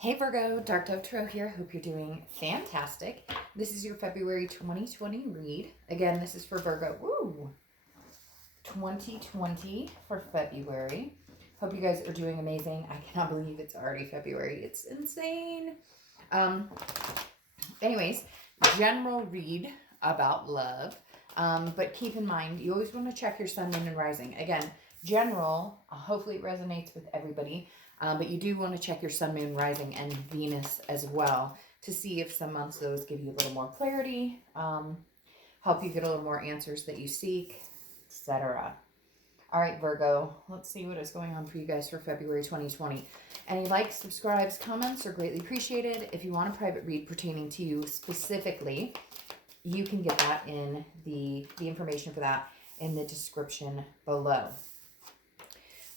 Hey Virgo, Dark Dove Tarot here. Hope you're doing fantastic. This is your February 2020 read. Again, this is for Virgo. Woo! 2020 for February. Hope you guys are doing amazing. I cannot believe it's already February. It's insane. Anyways, general read about love. But keep in mind, you always want to check your sun, moon, and rising. Again, general, hopefully it resonates with everybody. But you do want to check your sun, moon, rising, and Venus as well to see if some months those give you a little more clarity, help you get a little more answers that you seek, etc. All right, Virgo, let's see what is going on for you guys for February 2020. Any likes, subscribes, comments are greatly appreciated. If you want a private read pertaining to you specifically, you can get that in the information for that in the description below.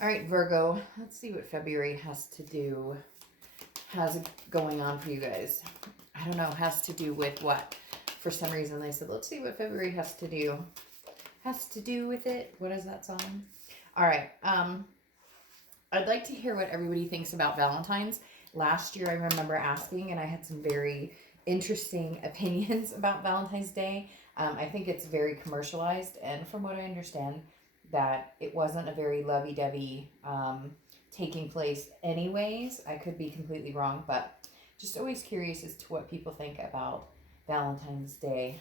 All right, Virgo, let's see what February has going on for you guys. I don't know, has to do with what? For some reason, they said, let's see what February has to do. Has to do with it. What is that song? All right. I'd like to hear what everybody thinks about Valentine's. Last year, I remember asking, and I had some very interesting opinions about Valentine's Day. I think it's very commercialized, and from what I understand, that it wasn't a very lovey-dovey taking place anyways. I could be completely wrong, but just always curious as to what people think about Valentine's Day.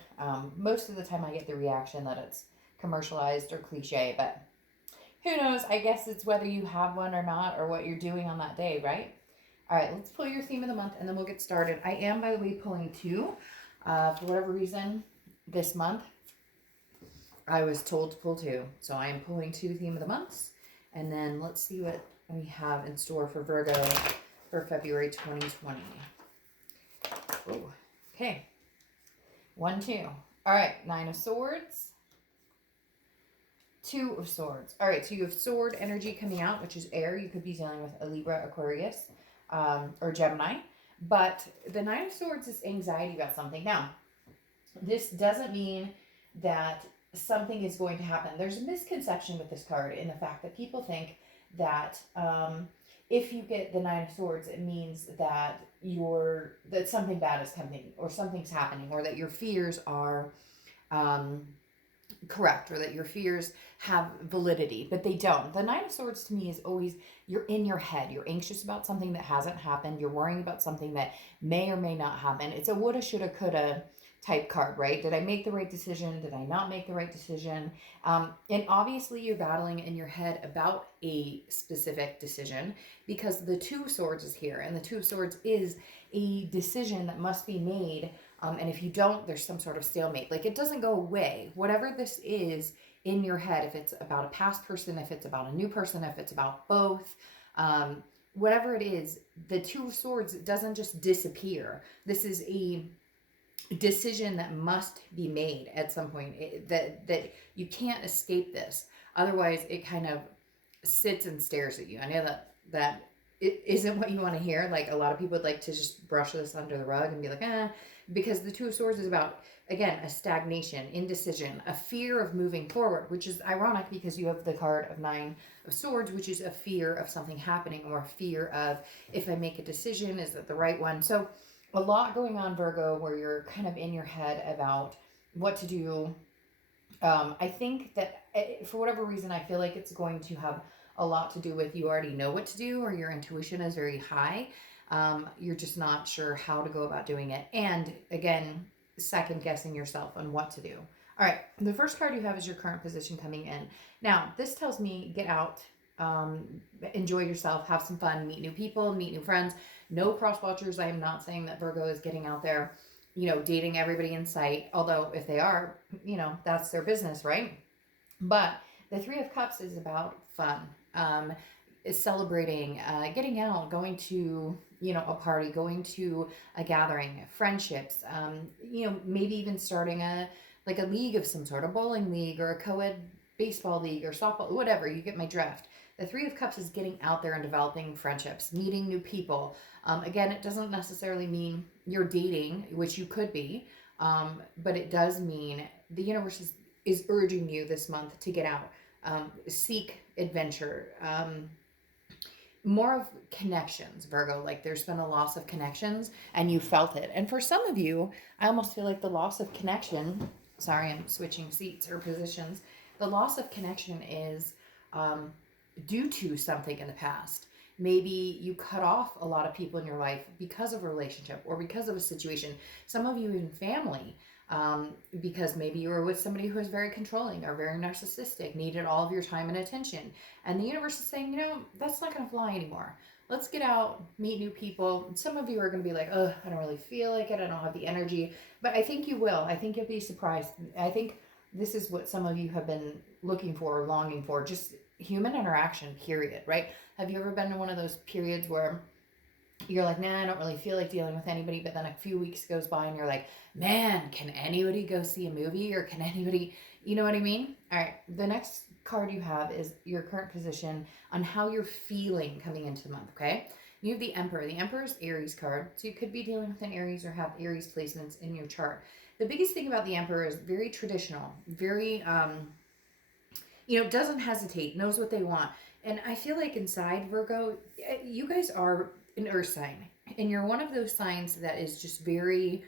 Most of the time I get the reaction that it's commercialized or cliche, but who knows? I guess it's whether you have one or not, or what you're doing on that day, right? All right, let's pull your theme of the month, and then we'll get started. I am, by the way, pulling two. For whatever reason, this month, I was told to pull two. So I am pulling two theme of the months. And then let's see what we have in store for Virgo for February 2020. Oh, okay. 1, 2. All right, 9 of Swords. 2 of Swords. All right, so you have sword energy coming out, which is air. You could be dealing with a Libra, Aquarius, or Gemini. But the 9 of Swords is anxiety about something. Now, this doesn't mean that something is going to happen. There's a misconception with this card in the fact that people think that if you get the 9 of Swords, it means that that something bad is coming, or something's happening, or that your fears are correct, or that your fears have validity, but they don't. The 9 of Swords to me is always, you're in your head. You're anxious about something that hasn't happened. You're worrying about something that may or may not happen. It's a woulda, shoulda, coulda type card, right? Did I make the right decision? Did I not make the right decision? And obviously you're battling in your head about a specific decision, because the 2 of Swords is here, and the 2 of Swords is a decision that must be made. And if you don't, there's some sort of stalemate. Like, it doesn't go away. Whatever this is in your head, if it's about a past person, if it's about a new person, if it's about both, whatever it is, the 2 of Swords doesn't just disappear. This is a decision that must be made at some point, that you can't escape this. Otherwise, it kind of sits and stares at you. I know that it isn't what you want to hear. Like, a lot of people would like to just brush this under the rug and be like, because the 2 of Swords is about, again, a stagnation, indecision, a fear of moving forward, which is ironic because you have the card of 9 of Swords, which is a fear of something happening, or a fear of, if I make a decision, is it the right one? So a lot going on, Virgo, where you're kind of in your head about what to do. I think that for whatever reason, I feel like it's going to have a lot to do with, you already know what to do, or your intuition is very high. You're just not sure how to go about doing it. And again, second guessing yourself on what to do. All right, the first card you have is your current position coming in. Now, this tells me get out, enjoy yourself, have some fun, meet new people, meet new friends. No cross watchers. I am not saying that Virgo is getting out there, dating everybody in sight. Although if they are, that's their business, right? But the 3 of Cups is about fun, is celebrating, getting out, going to, a party, going to a gathering, friendships, maybe even starting a league of some sort, a bowling league, or a co-ed baseball league, or softball, whatever. You get my drift. The 3 of Cups is getting out there and developing friendships, meeting new people. Again, it doesn't necessarily mean you're dating, which you could be, but it does mean the universe is urging you this month to get out, seek adventure, more of connections, Virgo. Like there's been a loss of connections and you felt it. And for some of you, I almost feel like the loss of connection, sorry, I'm switching seats or positions. The loss of connection is um, due to something in the past. Maybe you cut off a lot of people in your life because of a relationship or because of a situation. Some of you in family, because maybe you were with somebody who was very controlling or very narcissistic, needed all of your time and attention. And the universe is saying, that's not going to fly anymore. Let's get out, meet new people. Some of you are going to be like, oh, I don't really feel like it. I don't have the energy. But I think you will. I think you'll be surprised. I think this is what some of you have been looking for, longing for, just human interaction, period, right? Have you ever been in one of those periods where you're like, nah, I don't really feel like dealing with anybody, but then a few weeks goes by and you're like, man, can anybody go see a movie, or can anybody, you know what I mean? All right, the next card you have is your current position on how you're feeling coming into the month, okay? You have the Emperor. The Emperor is Aries card, so you could be dealing with an Aries or have Aries placements in your chart. The biggest thing about the Emperor is very traditional, very doesn't hesitate, knows what they want. And I feel like inside, Virgo, you guys are an earth sign. And you're one of those signs that is just very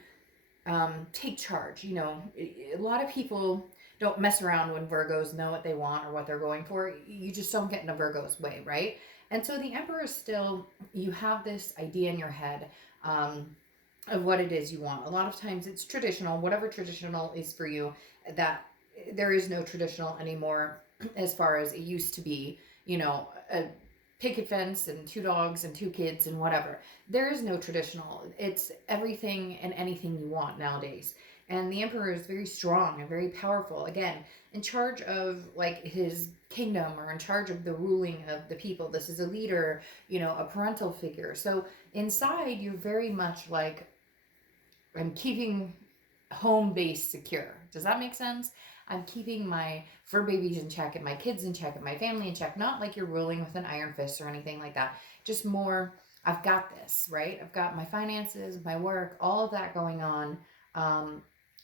take charge. A lot of people don't mess around when Virgos know what they want or what they're going for. You just don't get in a Virgo's way, right? And so the Emperor is still, you have this idea in your head of what it is you want. A lot of times it's traditional, whatever traditional is for you, that there is no traditional anymore as far as it used to be, a picket fence and two dogs and two kids and whatever. There is no traditional. It's everything and anything you want nowadays. And the Emperor is very strong and very powerful. Again, in charge of like his kingdom or in charge of the ruling of the people. This is a leader, a parental figure. So inside, you're very much like, I'm keeping home base secure. Does that make sense? I'm keeping my fur babies in check and my kids in check and my family in check. Not like you're ruling with an iron fist or anything like that. Just more, I've got this, right? I've got my finances, my work, all of that going on.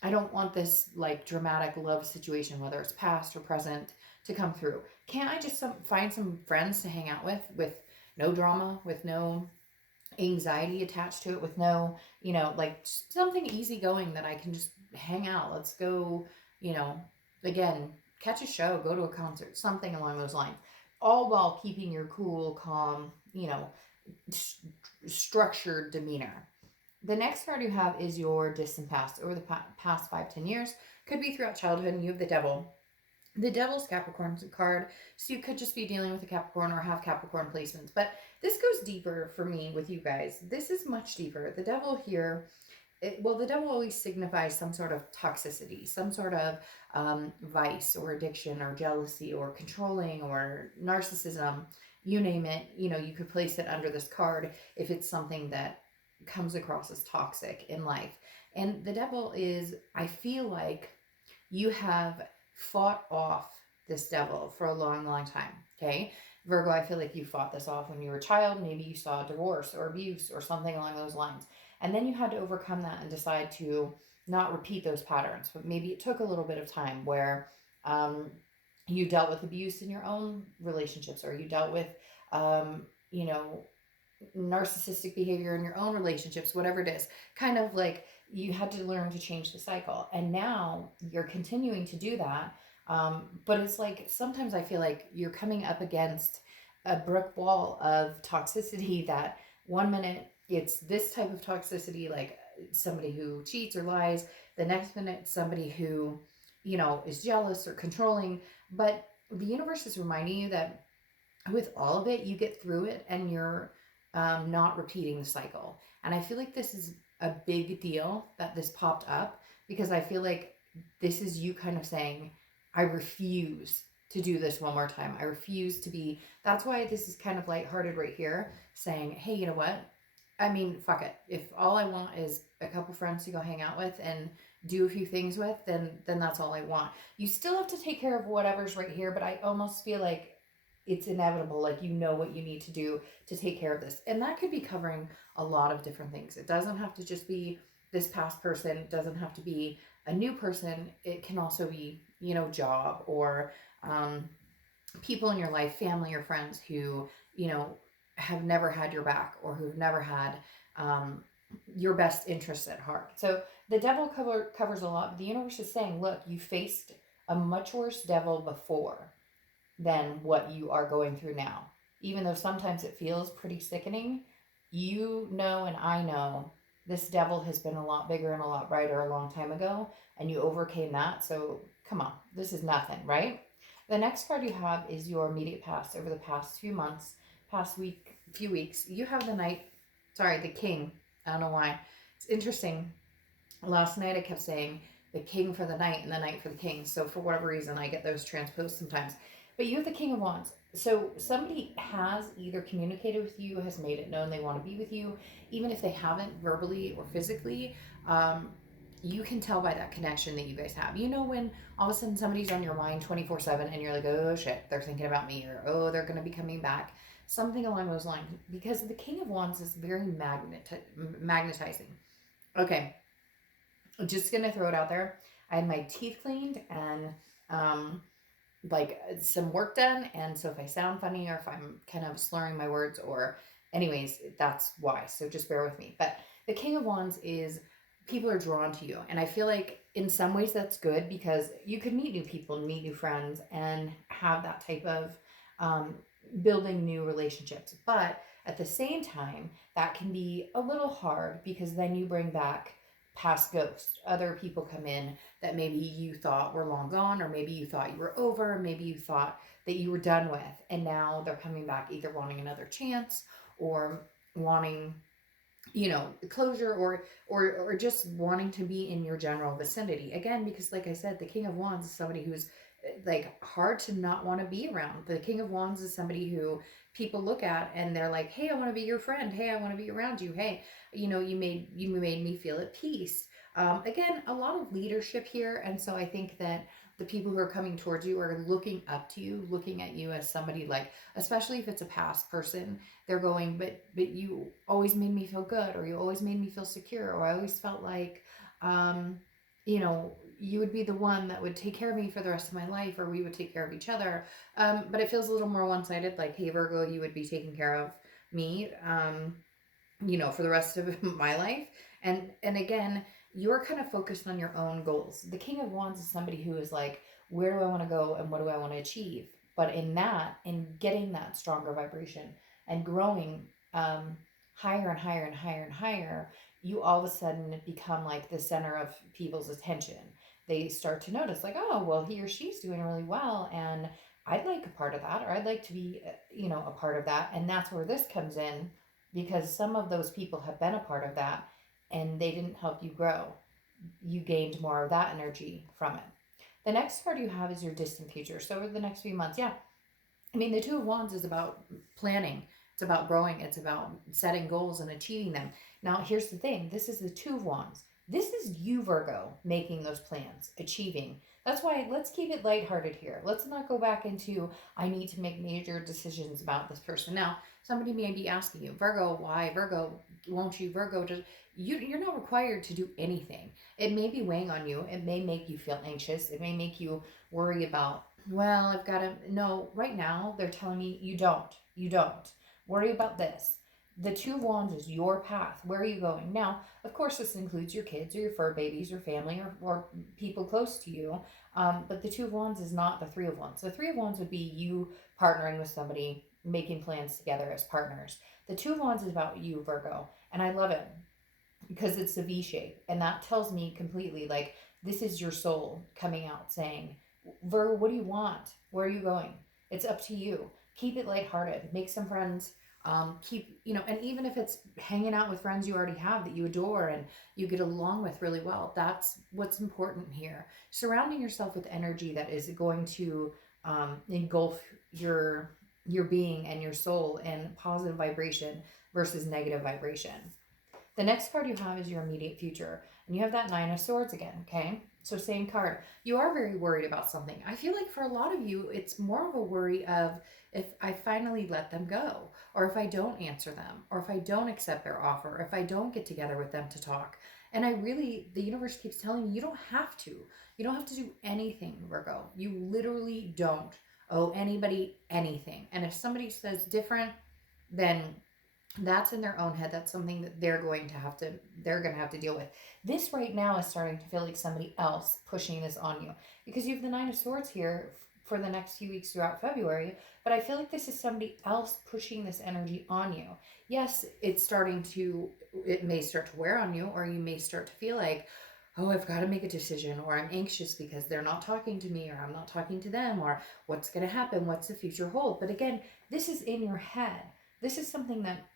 I don't want this like dramatic love situation, whether it's past or present, to come through. Can't I just find some friends to hang out with no drama, with no anxiety attached to it, with no, like something easygoing that I can just hang out. Let's go, again, catch a show, go to a concert, something along those lines. All while keeping your cool, calm, structured demeanor. The next card you have is your distant past, over the past 5-10 years. Could be throughout childhood, and you have the Devil. The Devil's Capricorn card, so you could just be dealing with a Capricorn or have Capricorn placements. But this goes deeper for me with you guys. This is much deeper. The Devil here, the Devil always signifies some sort of toxicity, some sort of vice or addiction or jealousy or controlling or narcissism, you name it. You could place it under this card if it's something that comes across as toxic in life. And the Devil is, I feel like you have fought off this devil for a long, long time. Okay, Virgo, I feel like you fought this off when you were a child. Maybe you saw divorce or abuse or something along those lines. And then you had to overcome that and decide to not repeat those patterns. But maybe it took a little bit of time where you dealt with abuse in your own relationships, or you dealt with, narcissistic behavior in your own relationships, whatever it is. Kind of like you had to learn to change the cycle. And now you're continuing to do that. But it's like sometimes I feel like you're coming up against a brick wall of toxicity that one minute it's this type of toxicity, like somebody who cheats or lies. The next minute, somebody who, is jealous or controlling. But the universe is reminding you that with all of it, you get through it and you're not repeating the cycle. And I feel like this is a big deal that this popped up, because I feel like this is you kind of saying, I refuse to do this one more time. I refuse to be. That's why this is kind of lighthearted right here, saying, hey, you know what? I mean, fuck it. If all I want is a couple friends to go hang out with and do a few things with, then that's all I want. You still have to take care of whatever's right here, but I almost feel like it's inevitable. Like, what you need to do to take care of this. And that could be covering a lot of different things. It doesn't have to just be this past person. It doesn't have to be a new person. It can also be, job or people in your life, family or friends who, have never had your back or who've never had um, your best interests at heart. So the devil covers a lot. But the universe is saying, look, you faced a much worse devil before than what you are going through now. Even though sometimes it feels pretty sickening, you know, and I know this devil has been a lot bigger and a lot brighter a long time ago, and you overcame that. So come on, this is nothing, right? The next card you have is your immediate past over the past few months, past week, few weeks. You have the knight, sorry, the king. I don't know why. It's interesting. Last night I kept saying the king for the knight and the knight for the king. So for whatever reason, I get those transposed sometimes. But you have the king of wands. So somebody has either communicated with you, has made it known they want to be with you, even if they haven't verbally or physically. Um, you can tell by that connection that you guys have. You know, when all of a sudden somebody's on your mind 24/7 and you're like, oh shit, they're thinking about me, or oh, they're going to be coming back. Something along those lines. Because the king of wands is very magnetizing. Okay, I'm just gonna throw it out there. I had my teeth cleaned and um, like some work done, and so if I sound funny or if I'm kind of slurring my words, or anyways, that's why. So just bear with me. But the King of Wands is people are drawn to you, and I feel like in some ways that's good because you could meet new people and meet new friends and have that type of um, building new relationships. But at the same time, that can be a little hard because then you bring back past ghosts. Other people come in that maybe you thought were long gone, or maybe you thought you were over, maybe you thought that you were done with, and now they're coming back either wanting another chance or wanting, you know, closure, or just wanting to be in your general vicinity again, because like I said, the king of wands is somebody who's like hard to not want to be around. The king of wands is somebody who people look at and they're like, hey, I want to be your friend, hey, I want to be around you, hey, you know, you made me feel at peace. Again, a lot of leadership here, and so I think that the people who are coming towards you are looking up to you, looking at you as somebody, like, especially if it's a past person, they're going, but you always made me feel good, or you always made me feel secure, or I always felt like um you know, you would be the one that would take care of me for the rest of my life, or we would take care of each other. But it feels a little more one-sided, like, hey, Virgo, you would be taking care of me, you know, for the rest of my life. And again, you're kind of focused on your own goals. The king of wands is somebody who is like, where do I want to go and what do I want to achieve? But in that, in getting that stronger vibration and growing higher and higher and higher and higher, you all of a sudden become like the center of people's attention. They start to notice, like, oh, well, he or she's doing really well, and I'd like a part of that, or I'd like to be, you know, a part of that. And that's where this comes in, because some of those people have been a part of that and they didn't help you grow. You gained more of that energy from it. The next card you have is your distant future. So over the next few months, yeah. I mean, the Two of Wands is about planning. It's about growing. It's about setting goals and achieving them. Now, here's the thing. This is the Two of Wands. This is you, Virgo, making those plans, achieving. That's why let's keep it lighthearted here. Let's not go back into, I need to make major decisions about this person. Now, somebody may be asking you, Virgo, why? Virgo, won't you? Virgo, just, you're not required to do anything. It may be weighing on you. It may make you feel anxious. It may make you worry about, well, I've got to, no, right now they're telling me you don't. You don't. Worry about this. The Two of Wands is your path. Where are you going? Now, of course, this includes your kids or your fur babies or family, or people close to you. But the Two of Wands is not the Three of Wands. The Three of Wands would be you partnering with somebody, making plans together as partners. The Two of Wands is about you, Virgo. And I love it because it's a V shape. And that tells me completely, like, this is your soul coming out saying, Virgo, what do you want? Where are you going? It's up to you. Keep it lighthearted. Make some friends. Keep, you know, and even if it's hanging out with friends you already have that you adore and you get along with really well, that's what's important here. Surrounding yourself with energy that is going to engulf your being and your soul in positive vibration versus negative vibration. The next card you have is your immediate future. And you have that Nine of Swords again, okay? So same card. You are very worried about something. I feel like for a lot of you, it's more of a worry of, if I finally let them go, or if I don't answer them, or if I don't accept their offer, or if I don't get together with them to talk. And the universe keeps telling you, you don't have to. You don't have to do anything, Virgo. You literally don't owe anybody anything. And if somebody says different, then that's in their own head. That's something that they're going to have to deal with. This right now is starting to feel like somebody else pushing this on you, because you have the Nine of Swords here for the next few weeks throughout February, but I feel like this is somebody else pushing this energy on you. Yes, it may start to wear on you, or you may start to feel like, oh, I've got to make a decision, or I'm anxious because they're not talking to me, or I'm not talking to them, or what's going to happen, what's the future hold. But again, this is in your head. This is something that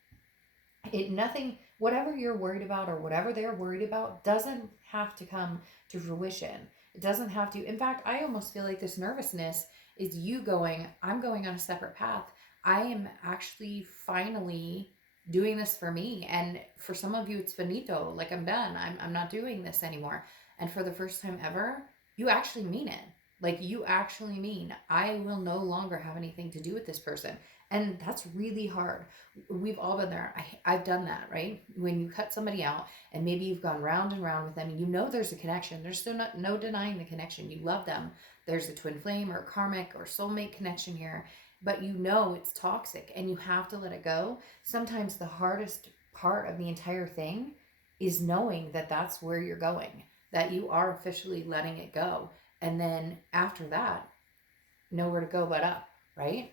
nothing, whatever you're worried about or whatever they're worried about, doesn't have to come to fruition. It doesn't have to. In fact, I almost feel like this nervousness is you going, I'm going on a separate path. I am actually finally doing this for me. And for some of you, it's finito. Like, I'm done. I'm not doing this anymore. And for the first time ever, you actually mean it. Like, you actually mean, I will no longer have anything to do with this person. And that's really hard. We've all been there. I've done that, right? When you cut somebody out and maybe you've gone round and round with them, and you know there's a connection. There's still no denying the connection. You love them. There's a twin flame or karmic or soulmate connection here, but you know it's toxic and you have to let it go. Sometimes the hardest part of the entire thing is knowing that that's where you're going, that you are officially letting it go. And then after that, nowhere to go but up, right?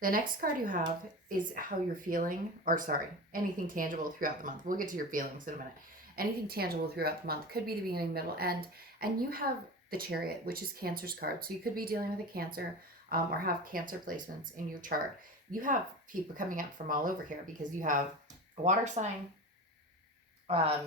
The next card you have is how you're feeling, or sorry, anything tangible throughout the month. We'll get to your feelings in a minute. Anything tangible throughout the month could be the beginning, middle, end. And you have the Chariot, which is Cancer's card. So you could be dealing with a Cancer, or have Cancer placements in your chart. You have people coming up from all over here, because you have a water sign, a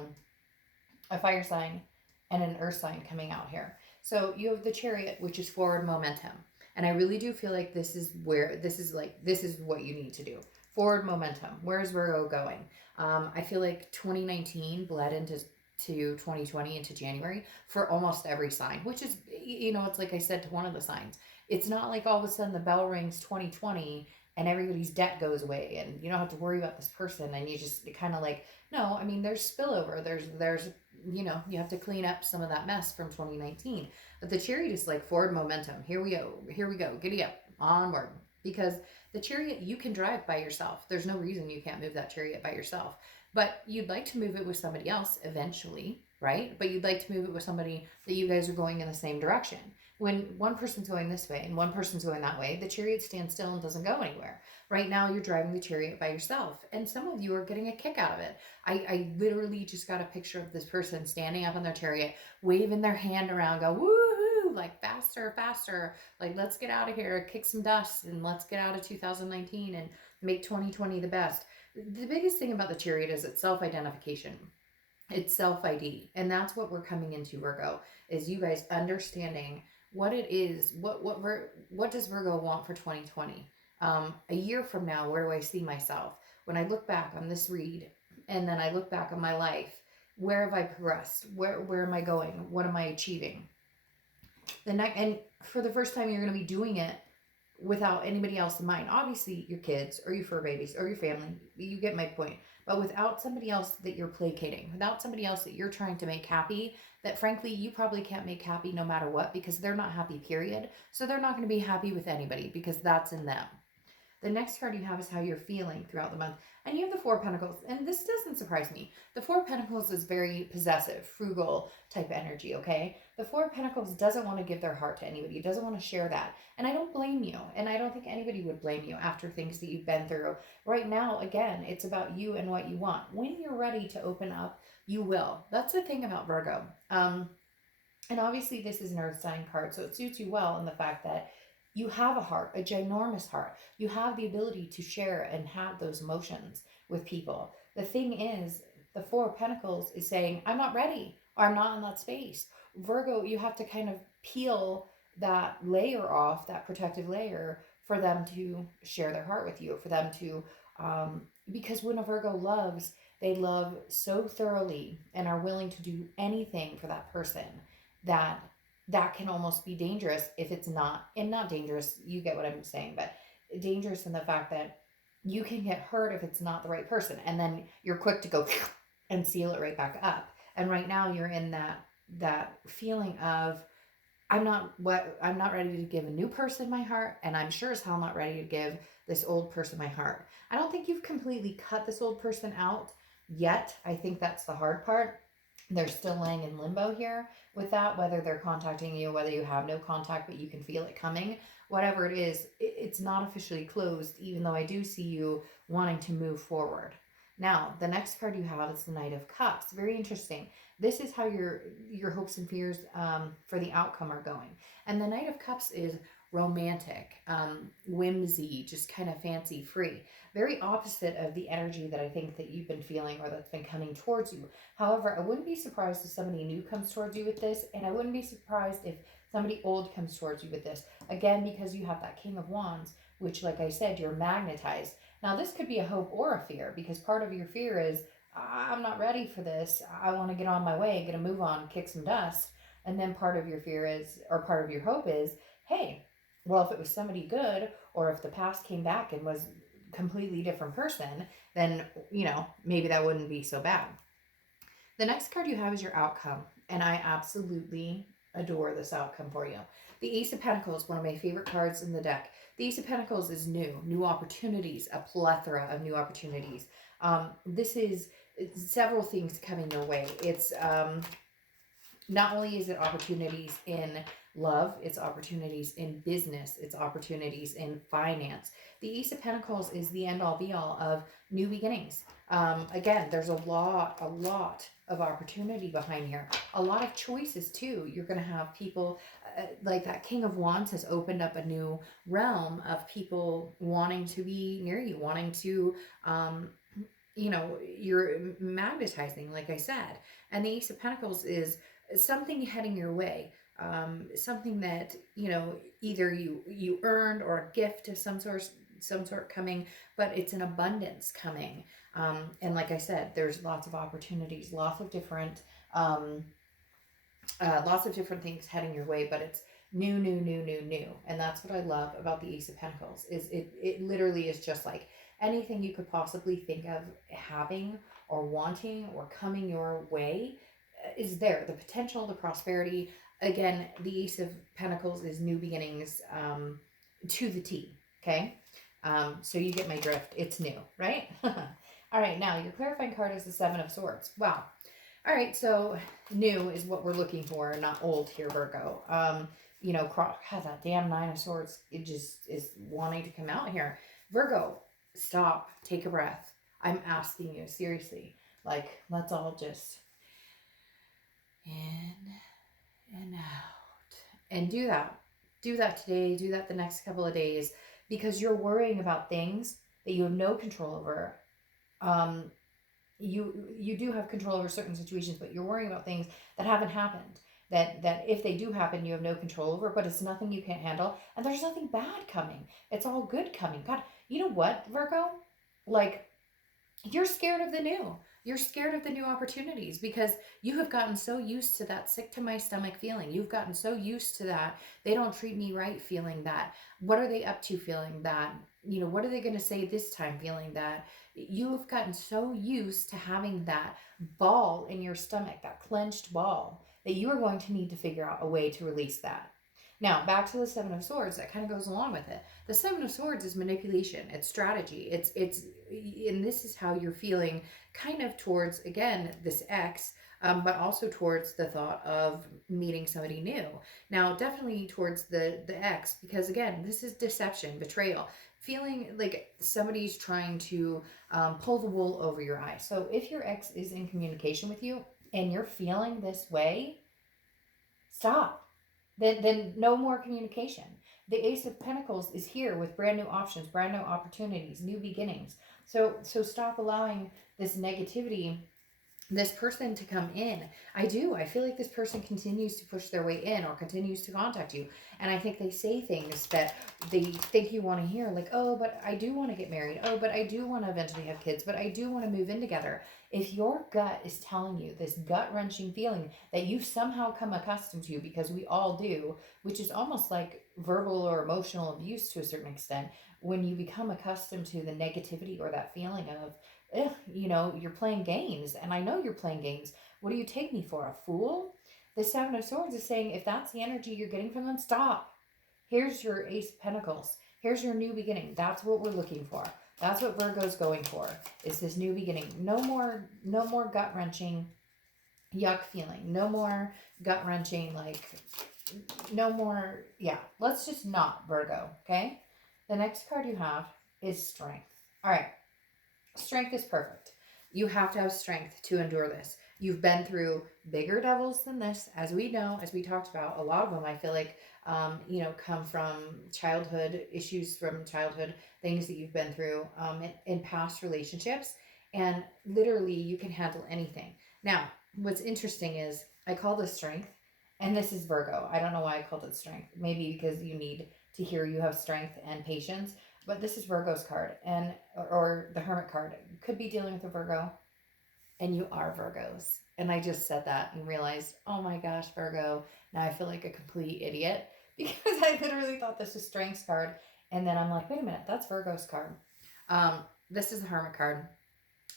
fire sign, and an earth sign coming out here. So you have the Chariot, which is forward momentum. And I really do feel like this is what you need to do. Forward momentum. Where is Virgo going? I feel like 2019 bled into 2020 into January for almost every sign, which is, it's like I said to one of the signs. It's not like all of a sudden the bell rings 2020 and everybody's debt goes away and you don't have to worry about this person, and you just kind of like, no, I mean, there's spillover. There's you have to clean up some of that mess from 2019. But the Chariot is like forward momentum. Here we go. Giddy up, onward. Because the Chariot, you can drive by yourself. There's no reason you can't move that Chariot by yourself. But you'd like to move it with somebody else eventually, right? But you'd like to move it with somebody that you guys are going in the same direction. When one person's going this way and one person's going that way, the Chariot stands still and doesn't go anywhere. Right now, you're driving the Chariot by yourself. And some of you are getting a kick out of it. I literally just got a picture of this person standing up on their Chariot, waving their hand around, go, woohoo, like faster, faster. Like, let's get out of here, kick some dust, and let's get out of 2019 and make 2020 the best. The biggest thing about the Chariot is it's self-identification. It's self-ID. And that's what we're coming into, Virgo, is you guys understanding what it is. What does Virgo want for 2020? A year from now, where do I see myself? When I look back on this read, and then I look back on my life, where have I progressed? Where am I going? What am I achieving? And for the first time, you're going to be doing it without anybody else in mind. Obviously, your kids or your fur babies or your family. You get my point. But without somebody else that you're placating, without somebody else that you're trying to make happy, that frankly, you probably can't make happy no matter what, because they're not happy, period. So they're not going to be happy with anybody, because that's in them. The next card you have is how you're feeling throughout the month. And you have the Four of Pentacles. And this doesn't surprise me. The Four of Pentacles is very possessive, frugal type energy, okay? The Four of Pentacles doesn't want to give their heart to anybody. It doesn't want to share that. And I don't blame you. And I don't think anybody would blame you after things that you've been through. Right now, again, it's about you and what you want. When you're ready to open up, you will. That's the thing about Virgo. And obviously, this is an Earth sign card, so it suits you well in the fact that you have a heart, a ginormous heart. You have the ability to share and have those emotions with people. The thing is, the Four of Pentacles is saying, I'm not ready, or I'm not in that space. Virgo, you have to kind of peel that layer off, that protective layer, for them to share their heart with you, for them to, because when a Virgo loves, they love so thoroughly and are willing to do anything for that person that can almost be dangerous if it's not, and not dangerous, you get what I'm saying, but dangerous in the fact that you can get hurt if it's not the right person, and then you're quick to go and seal it right back up. And right now you're in that feeling of, I'm not ready to give a new person my heart, and I'm sure as hell not ready to give this old person my heart. I don't think you've completely cut this old person out yet. I think that's the hard part. They're still laying in limbo here with that, whether they're contacting you, whether you have no contact, but you can feel it coming. Whatever it is, it's not officially closed, even though I do see you wanting to move forward. Now, the next card you have is the Knight of Cups. Very interesting. This is how your hopes and fears for the outcome are going. And the Knight of Cups is romantic, whimsy, just kind of fancy free. Very opposite of the energy that I think that you've been feeling or that's been coming towards you. However, I wouldn't be surprised if somebody new comes towards you with this, and I wouldn't be surprised if somebody old comes towards you with this. Again, because you have that King of Wands, which, like I said, you're magnetized. Now, this could be a hope or a fear, because part of your fear is, I'm not ready for this. I want to get on my way, get a move on, kick some dust. And then part of your fear is, or part of your hope is, hey, well, if it was somebody good, or if the past came back and was a completely different person, then, maybe that wouldn't be so bad. The next card you have is your outcome, and I absolutely adore this outcome for you. The Ace of Pentacles, one of my favorite cards in the deck. The Ace of Pentacles is new opportunities, a plethora of new opportunities. This is several things coming your way. It's not only is it opportunities in love, it's opportunities in business, it's opportunities in finance. The Ace of Pentacles is the end all be all of new beginnings. Again, there's a lot of opportunity behind here. A lot of choices too. You're going to have people like that King of Wands has opened up a new realm of people wanting to be near you, wanting to, you're magnetizing, like I said. And the Ace of Pentacles is something heading your way, something that either you earned or a gift of some sort coming, but it's an abundance coming. And like I said, there's lots of opportunities, lots of different things heading your way, but it's new, and that's what I love about the Ace of Pentacles. Is it literally is just like anything you could possibly think of having or wanting or coming your way is there. The potential, the prosperity. Again, the Ace of Pentacles is new beginnings, to the T. Okay, so you get my drift. It's new, right? All right, now your clarifying card is the Seven of Swords. Wow. All right, so new is what we're looking for, not old here, Virgo. That damn Nine of Swords, it just is wanting to come out here. Virgo, stop, take a breath. I'm asking you, seriously. Like, let's all just in and out. And do that. Do that today, do that the next couple of days, because you're worrying about things that you have no control over. You do have control over certain situations, but you're worrying about things that haven't happened. That if they do happen, you have no control over, but it's nothing you can't handle. And there's nothing bad coming. It's all good coming. God, you know what, Virgo? Like, you're scared of the new. You're scared of the new opportunities because you have gotten so used to that sick to my stomach feeling. You've gotten so used to that they don't treat me right feeling that. What are they up to feeling that? What are they going to say this time feeling that? You've gotten so used to having that ball in your stomach, that clenched ball, that you are going to need to figure out a way to release that. Now, back to the Seven of Swords, that kind of goes along with it. The Seven of Swords is manipulation, it's strategy, and this is how you're feeling kind of towards, again, this ex, but also towards the thought of meeting somebody new. Now, definitely towards the ex, because again, this is deception, betrayal, feeling like somebody's trying to pull the wool over your eyes. So if your ex is in communication with you and you're feeling this way, stop. Then no more communication. The Ace of Pentacles is here with brand new options, brand new opportunities, new beginnings. So stop allowing this negativity, this person to come in. I feel like this person continues to push their way in or continues to contact you. And I think they say things that they think you want to hear, like, oh, but I do want to get married. Oh, but I do want to eventually have kids, but I do want to move in together. If your gut is telling you this gut-wrenching feeling that you've somehow come accustomed to, because we all do, which is almost like verbal or emotional abuse to a certain extent, when you become accustomed to the negativity or that feeling of, you're playing games, and I know you're playing games. What do you take me for, a fool? The Seven of Swords is saying, if that's the energy you're getting from them, stop. Here's your Ace of Pentacles. Here's your new beginning. That's what we're looking for. That's what Virgo's going for, is this new beginning. No more gut-wrenching yuck feeling. No more gut-wrenching, like, no more, yeah. Let's just not, Virgo, okay? The next card you have is Strength. All right. Strength is perfect. You have to have strength to endure this. You've been through bigger devils than this, as we know, as we talked about. A lot of them, I feel like, come from childhood issues, from childhood things that you've been through in past relationships. And literally, you can handle anything. Now, what's interesting is I call this strength, and this is Virgo. I don't know why I called it strength. Maybe because you need to hear you have strength and patience. But this is Virgo's card, and or the Hermit card. Could be dealing with a Virgo, and you are Virgos. And I just said that and realized, oh my gosh, Virgo. Now I feel like a complete idiot because I literally thought this was Strength's card, and then I'm like, wait a minute, that's Virgo's card. This is the Hermit card.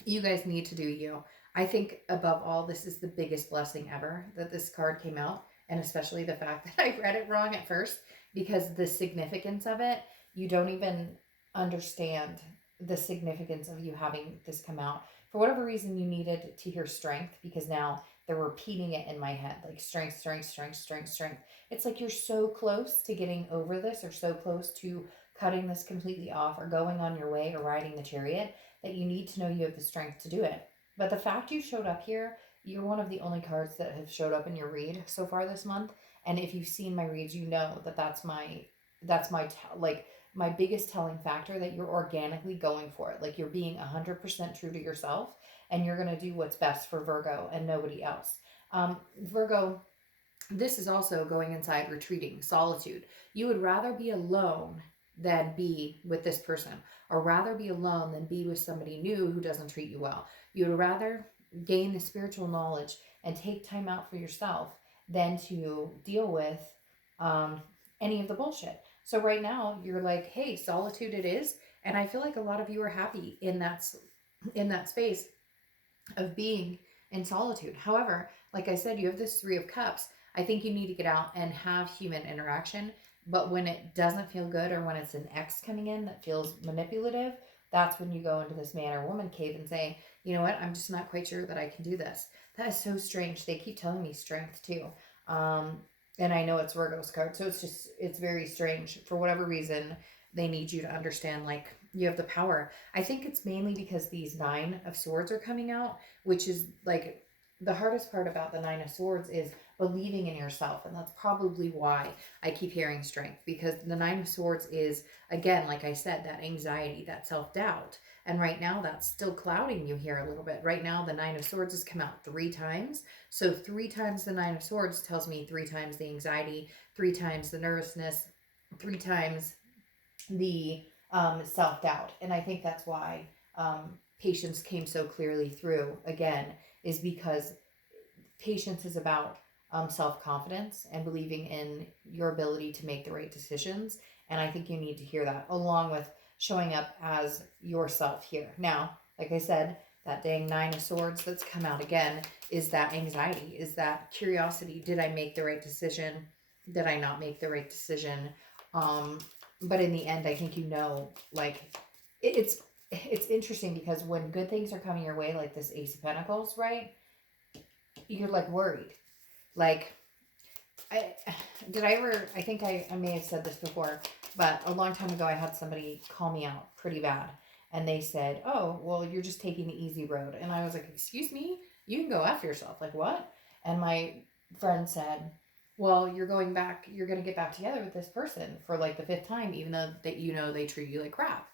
You guys need to do you. I think above all, this is the biggest blessing ever that this card came out, and especially the fact that I read it wrong at first, because the significance of it, you don't even understand the significance of you having this come out. For whatever reason, you needed to hear strength, because now they're repeating it in my head, like strength, strength, strength, strength, strength. It's like you're so close to getting over this, or so close to cutting this completely off, or going on your way, or riding the chariot, that you need to know you have the strength to do it. But the fact you showed up here, you're one of the only cards that have showed up in your read so far this month. And if you've seen my reads, you know that that's my biggest telling factor, that you're organically going for it. Like, you're being 100% true to yourself, and you're going to do what's best for Virgo and nobody else. Virgo, this is also going inside, retreating, solitude. You would rather be alone than be with this person, or rather be alone than be with somebody new who doesn't treat you well. You would rather gain the spiritual knowledge and take time out for yourself than to deal with any of the bullshit. So right now you're like, hey, solitude it is. And I feel like a lot of you are happy in that space of being in solitude. However, like I said, you have this Three of Cups. I think you need to get out and have human interaction. But when it doesn't feel good, or when it's an ex coming in that feels manipulative, that's when you go into this man or woman cave and say, you know what, I'm just not quite sure that I can do this. That is so strange. They keep telling me strength too. And I know it's Virgo's card, so it's very strange. For whatever reason, they need you to understand, like, you have the power. I think it's mainly because these Nine of Swords are coming out, which is, like, the hardest part about the Nine of Swords is believing in yourself. And that's probably why I keep hearing strength, because the Nine of Swords is, again, like I said, that anxiety, that self-doubt. And right now that's still clouding you here a little bit. Right now the Nine of Swords has come out 3 times. So 3 times the Nine of Swords tells me 3 times the anxiety, 3 times the nervousness, 3 times the self-doubt. And I think that's why patience came so clearly through again, is because patience is about self-confidence and believing in your ability to make the right decisions. And I think you need to hear that, along with showing up as yourself here. Now, like I said, that dang Nine of Swords that's come out again is that anxiety, is that curiosity. Did I make the right decision? Did I not make the right decision? But in the end, I think like, it's interesting, because when good things are coming your way, like this Ace of Pentacles, right? You're like worried. Like, I think I may have said this before, but a long time ago I had somebody call me out pretty bad. And they said, oh, well, you're just taking the easy road. And I was like, excuse me? You can go F yourself. Like, what? And my friend said, well, you're going to get back together with this person for like the 5th time, even though they treat you like crap.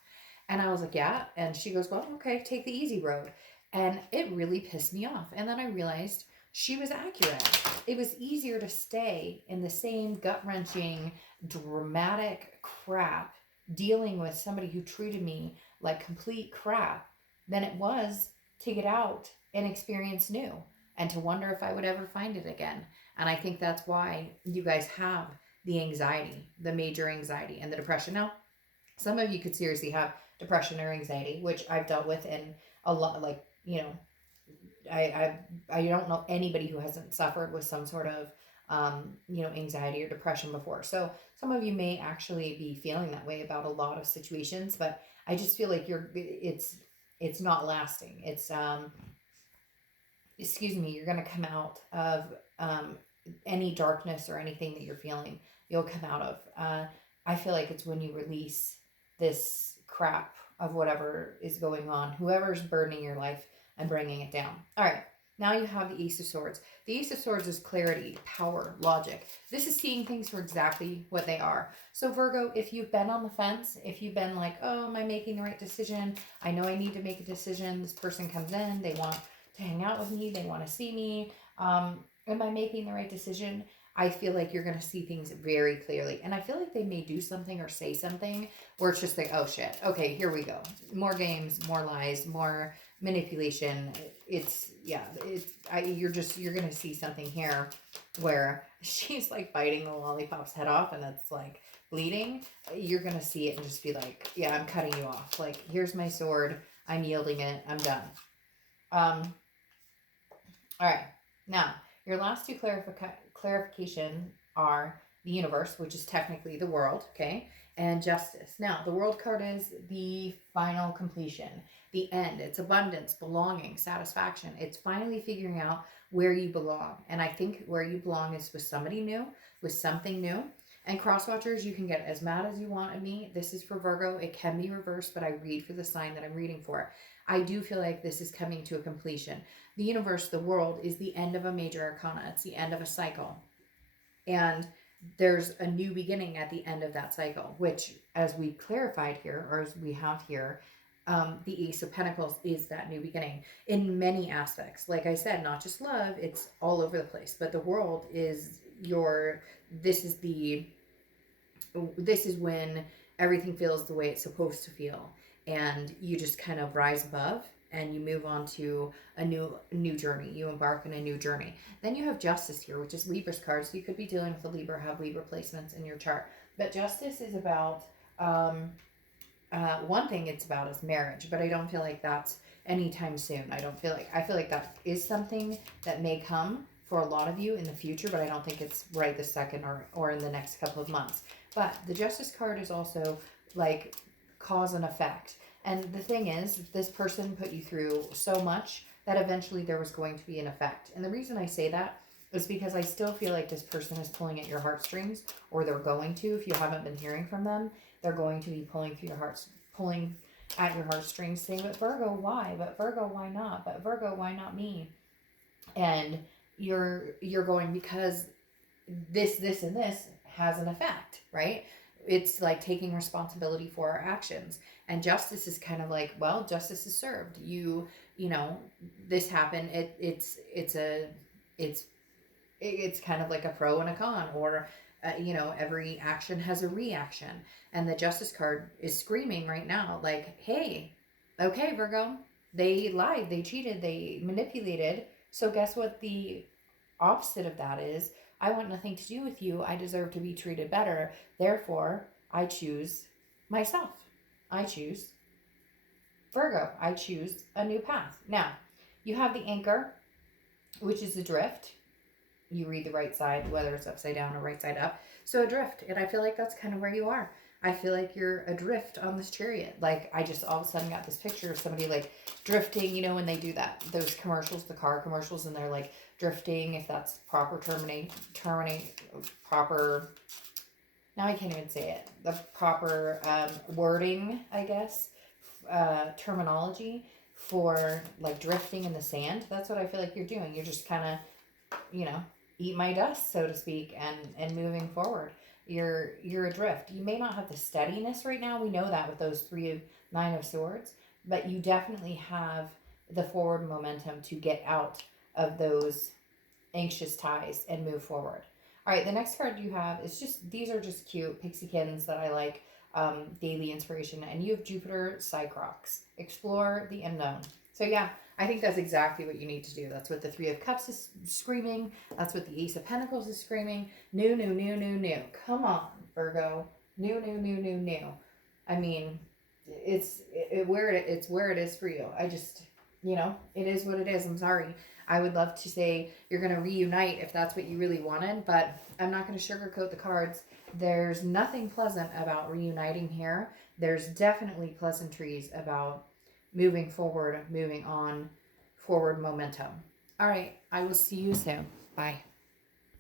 And I was like, yeah. And she goes, well, okay, take the easy road. And it really pissed me off. And then I realized she was accurate. It was easier to stay in the same gut-wrenching, dramatic crap, dealing with somebody who treated me like complete crap, than it was to get out and experience new, and to wonder if I would ever find it again. And I think that's why you guys have the anxiety, the major anxiety, and the depression. Now, some of you could seriously have depression or anxiety, which I've dealt with in a lot, like, I don't know anybody who hasn't suffered with some sort of anxiety or depression before. So some of you may actually be feeling that way about a lot of situations, but I just feel like it's not lasting. It's excuse me, you're going to come out of any darkness or anything that you're feeling. You'll come out of. I feel like it's when you release this crap of whatever is going on, whoever's burdening your life and bringing it down. All right. Now you have the Ace of Swords. The Ace of Swords is clarity, power, logic. This is seeing things for exactly what they are. So Virgo, if you've been on the fence, if you've been like, oh, am I making the right decision? I know I need to make a decision. This person comes in, they want to hang out with me, they want to see me. Am I making the right decision? I feel like you're going to see things very clearly. And I feel like they may do something or say something where it's just like, oh shit, okay, here we go. More games, more lies, more manipulation. You're going to see something here where she's like biting the lollipop's head off and it's like bleeding. You're going to see it and just be like, yeah, I'm cutting you off. Like, here's my sword. I'm yielding it. I'm done. All right. Now, your last two clarification are the universe, which is technically the world, okay, and justice. Now, the world card is the final completion, the end. It's abundance, belonging, satisfaction. It's finally figuring out where you belong. And I think where you belong is with somebody new, with something new. And cross watchers, you can get as mad as you want at me. This is for Virgo. It can be reversed, but I read for the sign that I'm reading for. I do feel like this is coming to a completion. The universe, the world, is the end of a major arcana. It's the end of a cycle. And there's a new beginning at the end of that cycle, which, as we clarified here, or as we have here, the Ace of Pentacles is that new beginning in many aspects. Like I said, not just love, it's all over the place. But the world is this is when everything feels the way it's supposed to feel. And you just kind of rise above and you move on to a new journey. You embark on a new journey. Then you have justice here, which is Libra's card. So you could be dealing with a Libra, have Libra placements in your chart. But justice is about, one thing it's about is marriage, but I don't feel like that's anytime soon. I feel like that is something that may come for a lot of you in the future, but I don't think it's right this second or in the next couple of months. But the justice card is also like cause and effect. And the thing is, this person put you through so much that eventually there was going to be an effect. And the reason I say that is because I still feel like this person is pulling at your heartstrings, or they're going to. If you haven't been hearing from them, they're going to be pulling at your heartstrings, saying, but Virgo, why? But Virgo, why not? But Virgo, why not me? And you're going, because this, and this has an effect, right? It's like taking responsibility for our actions. And justice is kind of like, well, justice is served. You know, this happened. It's kind of like a pro and a con, or every action has a reaction. And the justice card is screaming right now, like, hey, okay, Virgo, they lied, they cheated, they manipulated. So guess what the opposite of that is? I want nothing to do with you. I deserve to be treated better. Therefore, I choose myself. I choose Virgo. I choose a new path. Now, you have the anchor, which is adrift. You read the right side, whether it's upside down or right side up. So adrift. And I feel like that's kind of where you are. I feel like you're adrift on this chariot. Like, I just all of a sudden got this picture of somebody like drifting, when they do that, those commercials, the car commercials, and they're like drifting, if that's proper proper, now I can't even say it, the proper wording, I guess, terminology for like drifting in the sand. That's what I feel like you're doing. You're just kind of, eat my dust, so to speak, and moving forward. You're adrift. You may not have the steadiness right now. We know that with those 9 of Swords, but you definitely have the forward momentum to get out of those anxious ties and move forward. All right, the next card you have is these are just cute pixiekins that I like, daily inspiration. And you have Jupiter Cycrox. Explore the unknown. So yeah, I think that's exactly what you need to do. That's what the 3 of Cups is screaming. That's what the Ace of Pentacles is screaming. New. Come on, Virgo. New. I mean, it's where it is for you. you know, it is what it is. I'm sorry. I would love to say you're going to reunite if that's what you really wanted, but I'm not going to sugarcoat the cards. There's nothing pleasant about reuniting here. There's definitely pleasantries about moving forward, moving on, forward momentum. All right. I will see you soon. Bye.